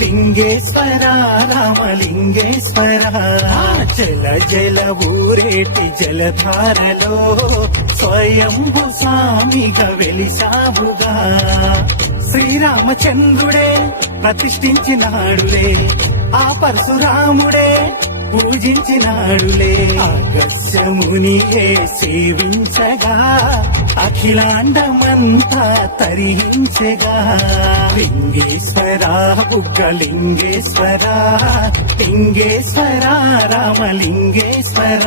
లింగేశ్వర రామలింగేశ్వర జల జల ఊరేటి జలధారలో స్వయంభు స్వామిగా వెలిసావుగా శ్రీరామచంద్రుడే ప్రతిష్ఠించినాడులే ఆ పరశురాముడే పూజించినాడులే అగస్యమునియే సేవించగా అఖిలాండమంతా తరించగా లింగేశ్వర బుగ్గలింగేశ్వర లింగేశ్వర రామలింగేశ్వర